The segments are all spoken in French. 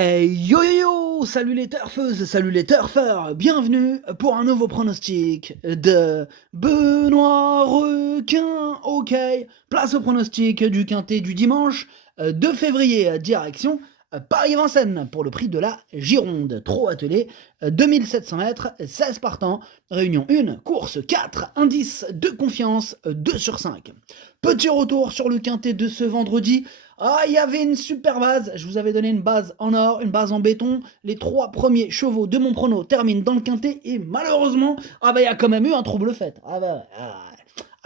Hey yo yo yo! Salut les turfeuses, salut les turfeurs! Bienvenue pour un nouveau pronostic de Benoît Requin. Ok, place au pronostic du quintet du dimanche 2 février, direction Paris-Vincennes pour le prix de la Gironde. Trot attelé, 2700 mètres, 16 partants, réunion 1, course 4, indice de confiance 2 sur 5. Petit retour sur le quintet de ce vendredi. Ah, il y avait une super base. Je vous avais donné une base en or, une base en béton. Les 3 premiers chevaux de mon prono terminent dans le quintet. Et malheureusement, il y a quand même eu un trouble fait.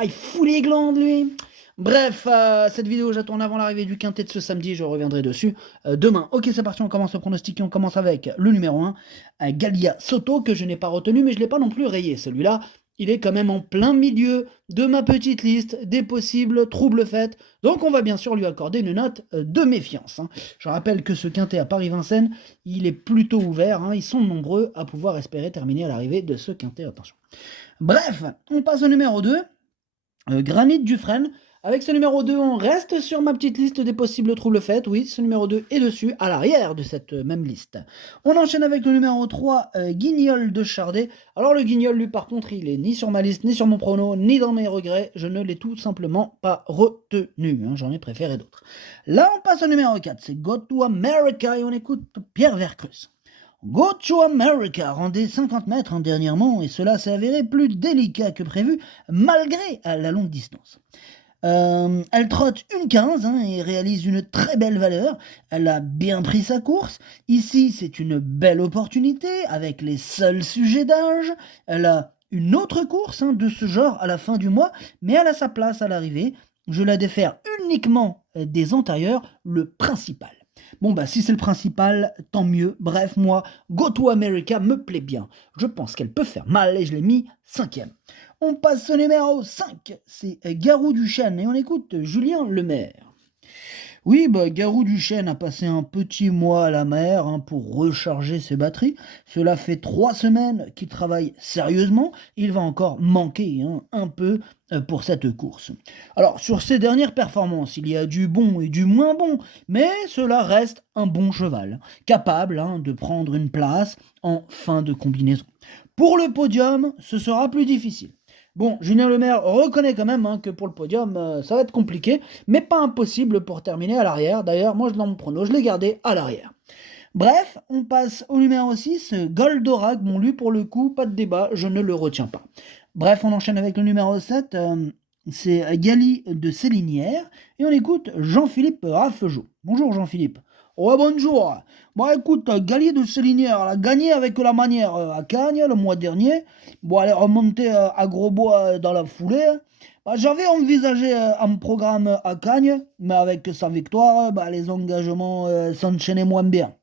Il fout les glandes, lui. Bref, cette vidéo, j'attends avant l'arrivée du quintet de ce samedi. Je reviendrai dessus demain. Ok, c'est parti. On commence le pronostic. On commence avec le numéro 1, Galia Soto, que je n'ai pas retenu, mais je ne l'ai pas non plus rayé. Celui-là, il est quand même en plein milieu de ma petite liste des possibles troubles faits. Donc on va bien sûr lui accorder une note de méfiance. Je rappelle que ce quintet à Paris-Vincennes, il est plutôt ouvert. Ils sont nombreux à pouvoir espérer terminer à l'arrivée de ce quintet. Attention. Bref, on passe au numéro 2, Granit Dufresne. Avec ce numéro 2, on reste sur ma petite liste des possibles troubles faits. Oui, ce numéro 2 est dessus, à l'arrière de cette même liste. On enchaîne avec le numéro 3, Guignol de Chardet. Alors le Guignol, lui, par contre, il est ni sur ma liste, ni sur mon prono, ni dans mes regrets. Je ne l'ai tout simplement pas retenu. J'en ai préféré d'autres. Là, on passe au numéro 4. C'est Go to America et on écoute Pierre Vercruz. Go to America rendait 50 mètres dernièrement et cela s'est avéré plus délicat que prévu malgré la longue distance. Elle trotte une 15 et réalise une très belle valeur. Elle a bien pris sa course. Ici, c'est une belle opportunité avec les seuls sujets d'âge. Elle a une autre course de ce genre à la fin du mois, mais elle a sa place à l'arrivée. Je la défère uniquement des antérieurs, le principal. Bon si c'est le principal, tant mieux. Bref, moi, Go to America me plaît bien. Je pense qu'elle peut faire mal et je l'ai mis 5e. On passe au numéro 5, c'est Garou du Chêne et on écoute Julien Lemaire. Oui, Garou du Chêne a passé un petit mois à la mer pour recharger ses batteries. Cela fait 3 semaines qu'il travaille sérieusement. Il va encore manquer un peu pour cette course. Alors, sur ses dernières performances, il y a du bon et du moins bon, mais cela reste un bon cheval, capable de prendre une place en fin de combinaison. Pour le podium, ce sera plus difficile. Bon, Julien Lemaire reconnaît quand même que pour le podium, ça va être compliqué, mais pas impossible pour terminer à l'arrière. D'ailleurs, moi, dans mon prono, je l'ai gardé à l'arrière. Bref, on passe au numéro 6, Goldorak. Bon, lui, pour le coup, pas de débat, je ne le retiens pas. Bref, on enchaîne avec le numéro 7, c'est Gali de Célinière, et on écoute Jean-Philippe Raffegeau. Bonjour Jean-Philippe. Ouais, bonjour. Écoute, Gali de Célinière, elle a gagné avec la manière à Cagnes le mois dernier. Elle est remontée à Grosbois dans la foulée. J'avais envisagé un programme à Cagnes, mais avec sa victoire, les engagements s'enchaînaient moins bien.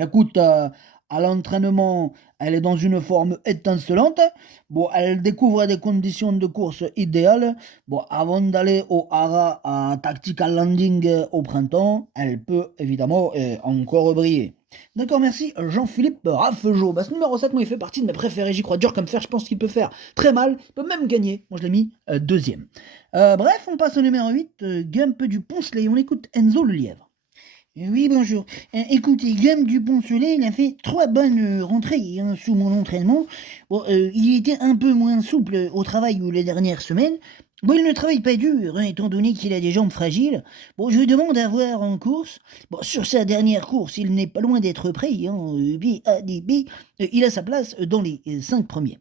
Écoute, à l'entraînement, elle est dans une forme étincelante. Elle découvre des conditions de course idéales. Avant d'aller au Hara à Tactical Landing au printemps, elle peut évidemment encore briller. D'accord, merci Jean-Philippe Raffegeau. Ce numéro 7, moi, il fait partie de mes préférés. J'y crois dur comme fer. Je pense qu'il peut faire très mal. Il peut même gagner. Moi, je l'ai mis 2e. Bref, on passe au numéro 8, Gump du Poncelet. On écoute Enzo le Lièvre. Oui, bonjour. Écoutez, Guillaume Dupont-Soleil, il a fait 3 bonnes rentrées sous mon entraînement. Il était un peu moins souple au travail les dernières semaines. Il ne travaille pas dur, étant donné qu'il a des jambes fragiles. Je lui demande à voir en course. Sur sa dernière course, il n'est pas loin d'être prêt. Il a sa place dans les 5 premiers.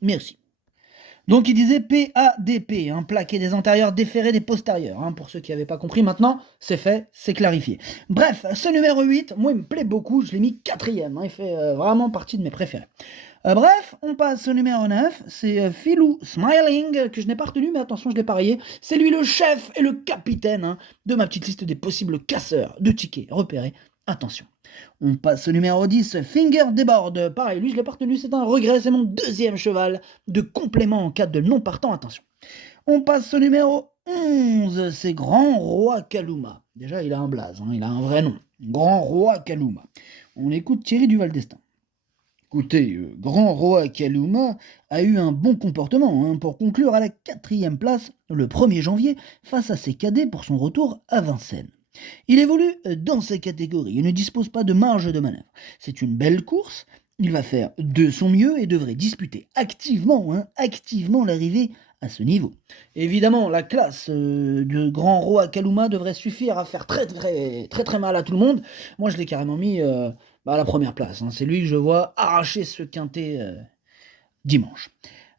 Merci. Donc il disait PADP, plaqué des antérieurs, déféré des postérieurs. Pour ceux qui n'avaient pas compris, maintenant c'est fait, c'est clarifié. Bref, ce numéro 8, moi il me plaît beaucoup, je l'ai mis 4e, il fait vraiment partie de mes préférés. Bref, on passe au numéro 9, c'est Philou Smiling, que je n'ai pas retenu, mais attention, je l'ai parié. C'est lui le chef et le capitaine de ma petite liste des possibles casseurs de tickets repérés. Attention. On passe au numéro 10, Finger Déborde. Pareil, lui je l'ai pas retenu, c'est un regret, c'est mon 2e cheval de complément en cas de non partant, attention. On passe au numéro 11, c'est Grand Roi Kaluma. Déjà il a un blaze, il a un vrai nom. Grand Roi Kaluma. On écoute Thierry Duval d'Estaing. Écoutez, Grand Roi Kaluma a eu un bon comportement pour conclure à la 4e place le 1er janvier face à ses cadets pour son retour à Vincennes. Il évolue dans sa catégorie et ne dispose pas de marge de manœuvre. C'est une belle course, il va faire de son mieux et devrait disputer activement l'arrivée à ce niveau. Évidemment, la classe de Grand Roi Kaluma devrait suffire à faire très mal à tout le monde. Moi, je l'ai carrément mis à la première place. C'est lui que je vois arracher ce quintet dimanche.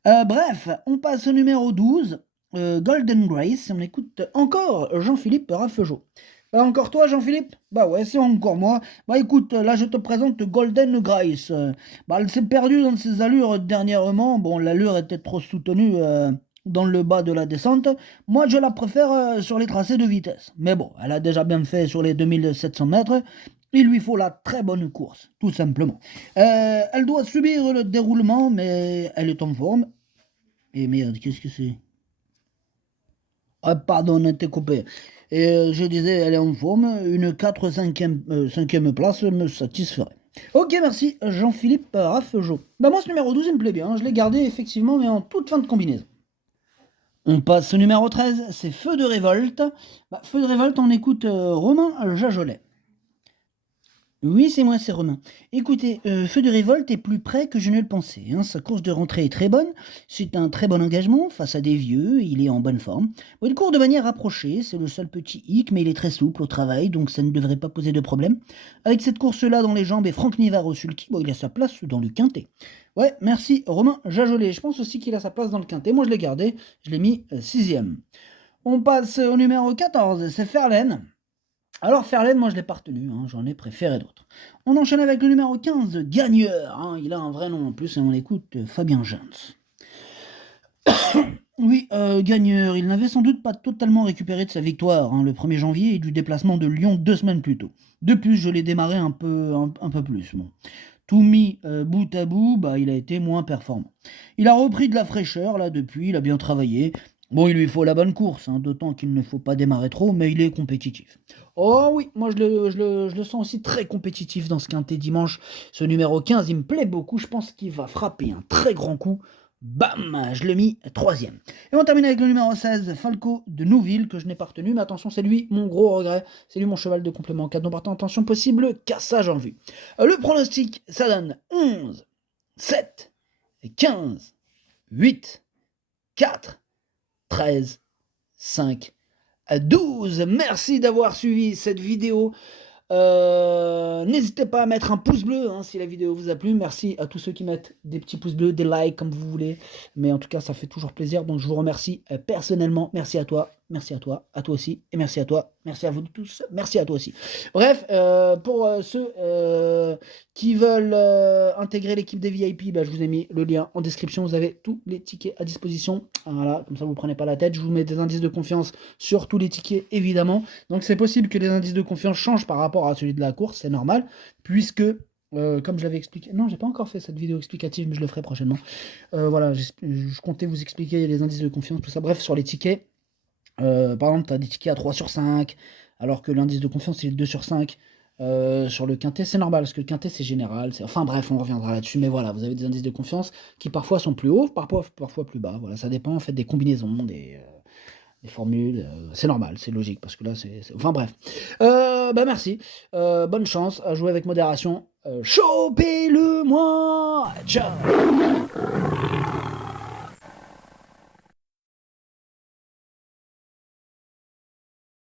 Bref, on passe au numéro 12, Golden Grace. On écoute encore Jean-Philippe Raffegeot. Encore toi, Jean-Philippe? Bah ouais, c'est encore moi. Bah écoute, là je te présente Golden Grace. Elle s'est perdue dans ses allures dernièrement. Bon, l'allure était trop soutenue dans le bas de la descente. Moi, je la préfère sur les tracés de vitesse. Mais bon, elle a déjà bien fait sur les 2700 mètres. Il lui faut la très bonne course, tout simplement. Elle doit subir le déroulement, mais elle est en forme. Et merde, qu'est-ce que c'est? Ah, pardon, on était coupé. Et je disais, elle est en forme, une 4-5e place me satisferait. Ok, merci, Jean-Philippe Raffegeot. Bah moi, ce numéro 12, il me plaît bien, je l'ai gardé effectivement, mais en toute fin de combinaison. On passe au numéro 13, c'est Feu de révolte. Feu de révolte, on écoute Romain Jajolet. Oui, c'est moi, c'est Romain. Écoutez, Feu de révolte est plus près que je ne le pensais, Sa course de rentrée est très bonne, c'est un très bon engagement face à des vieux, il est en bonne forme. Bon, il court de manière rapprochée, c'est le seul petit hic, mais il est très souple au travail, donc ça ne devrait pas poser de problème. Avec cette course-là dans les jambes et Franck Nivard au sulky, il a sa place dans le quintet. Ouais, merci Romain Jajolet, je pense aussi qu'il a sa place dans le quintet, moi je l'ai gardé, je l'ai mis 6e. On passe au numéro 14, c'est Ferlaine. Alors Ferlaine, moi je l'ai pas retenu, j'en ai préféré d'autres. On enchaîne avec le numéro 15, Gagneur, il a un vrai nom en plus, et on écoute Fabien Jans. Oui, Gagneur, il n'avait sans doute pas totalement récupéré de sa victoire le 1er janvier et du déplacement de Lyon 2 semaines plus tôt. De plus, je l'ai démarré un peu plus. Bon. Tout mis bout à bout, il a été moins performant. Il a repris de la fraîcheur là depuis, il a bien travaillé. Bon, il lui faut la bonne course, d'autant qu'il ne faut pas démarrer trop, mais il est compétitif. Oh oui, moi je le sens aussi très compétitif dans ce quintet dimanche. Ce numéro 15, il me plaît beaucoup, je pense qu'il va frapper un très grand coup. Bam, je l'ai mis 3e. Et on termine avec le numéro 16, Falco de Nouville, que je n'ai pas retenu, mais attention, c'est lui mon gros regret. C'est lui mon cheval de complément en cas de non-partant. Attention, possible cassage en vue. Le pronostic, ça donne 11, 7, 15, 8, 4, 13, 5, 12. Merci d'avoir suivi cette vidéo. N'hésitez pas à mettre un pouce bleu si la vidéo vous a plu. Merci à tous ceux qui mettent des petits pouces bleus, des likes comme vous voulez. Mais en tout cas, ça fait toujours plaisir. Donc je vous remercie personnellement. Merci à toi aussi. Et merci à toi. Merci à vous tous. Merci à toi aussi. Bref, pour ceux qui veulent intégrer l'équipe des VIP, je vous ai mis le lien en description. Vous avez tous les tickets à disposition. Voilà, comme ça vous ne prenez pas la tête. Je vous mets des indices de confiance sur tous les tickets, évidemment. Donc c'est possible que les indices de confiance changent par rapport à celui de la course, c'est normal, puisque, comme je l'avais expliqué, non, j'ai pas encore fait cette vidéo explicative, mais je le ferai prochainement. Voilà, je comptais vous expliquer les indices de confiance, tout ça. Bref, sur les tickets, par exemple, tu as des tickets à 3 sur 5, alors que l'indice de confiance, c'est 2 sur 5. Sur le quintet, c'est normal, parce que le quintet, c'est général. Enfin bref, on reviendra là-dessus, mais voilà, vous avez des indices de confiance qui parfois sont plus hauts, parfois plus bas. Voilà, ça dépend en fait des combinaisons, des formules, c'est normal, c'est logique, parce que là, enfin bref. Merci, bonne chance, à jouer avec modération. Chopez-le-moi. Ciao.